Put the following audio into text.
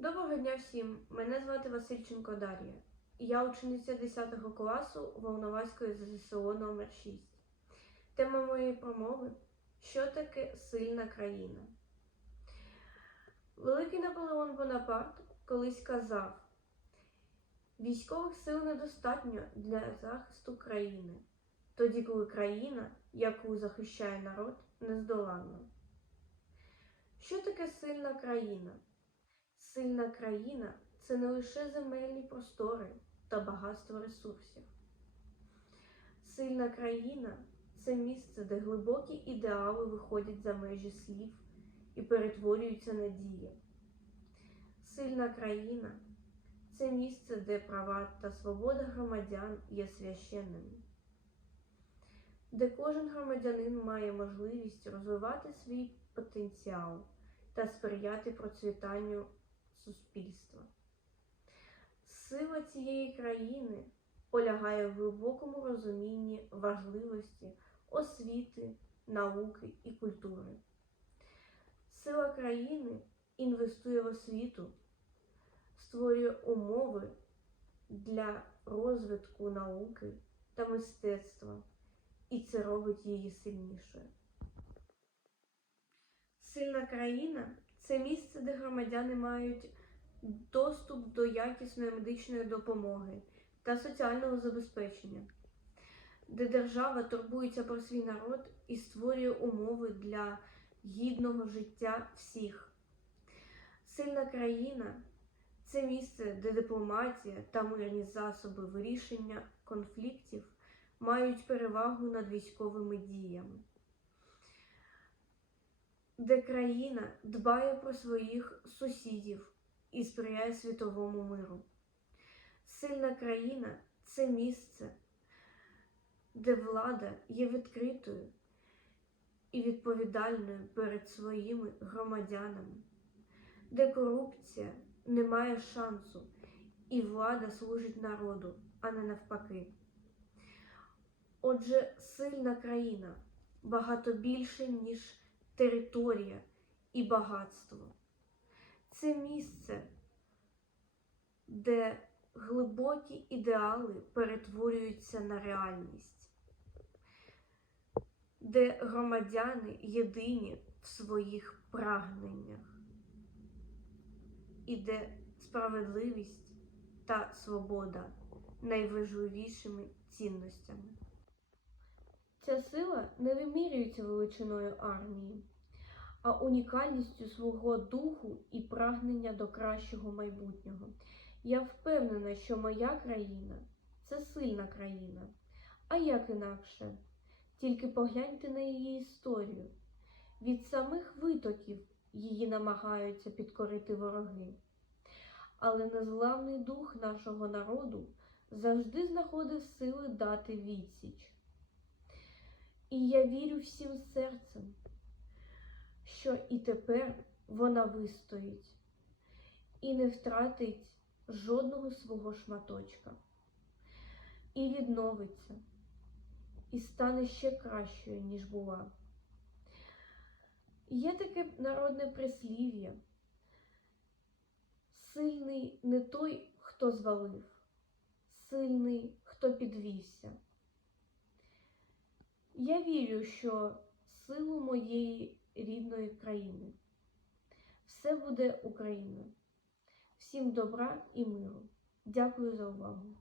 Доброго дня всім! Мене звати Васильченко Дар'я. Я учениця 10 класу Волноваської ЗСО номер 6 Тема моєї промови Що таке сильна країна? Великий Наполеон Бонапарт колись казав: Військових сил недостатньо для захисту країни, тоді коли країна, яку захищає народ, нездоланна. Що таке сильна країна? Сильна країна це не лише земельні простори та багатство ресурсів. Сильна країна це місце, де глибокі ідеали виходять за межі слів і перетворюються на дії. Сильна країна це місце, де права та свобода громадян є священними, де кожен громадянин має можливість розвивати свій потенціал та сприяти процвітанню суспільства. Сила цієї країни полягає в глибокому розумінні важливості освіти, науки і культури. Сила країни інвестує в освіту, створює умови для розвитку науки та мистецтва, і це робить її сильнішою. Сильна країна це місце, де громадяни мають доступ до якісної медичної допомоги та соціального забезпечення, де держава турбується про свій народ і створює умови для гідного життя всіх. Сильна країна це місце, де дипломатія та мирні засоби вирішення конфліктів мають перевагу над військовими діями де країна дбає про своїх сусідів і сприяє світовому миру. Сильна країна це місце, де влада є відкритою і відповідальною перед своїми громадянами, де корупція не має шансу і влада служить народу, а не навпаки. Отже, сильна країна багато більше, ніж територія і багатство. Це місце, де глибокі ідеали перетворюються на реальність, де громадяни єдині в своїх прагненнях, і де справедливість та свобода найважливішими цінностями. Ця сила не вимірюється величиною армії, а унікальністю свого духу і прагнення до кращого майбутнього. Я впевнена, що моя країна це сильна країна. А як інакше? Тільки погляньте на її історію. Від самих витоків її намагаються підкорити вороги. Але незламний дух нашого народу завжди знаходив сили дати відсіч. І я вірю всім серцем, що і тепер вона вистоїть і не втратить жодного свого шматочка, і відновиться, і стане ще кращою, ніж була. Є таке народне прислів'я. Сильний не той, хто звалив, сильний, хто підвівся. Я вірю, що силу моєї рідної країни все буде Україна. Всім добра і миру. Дякую за увагу.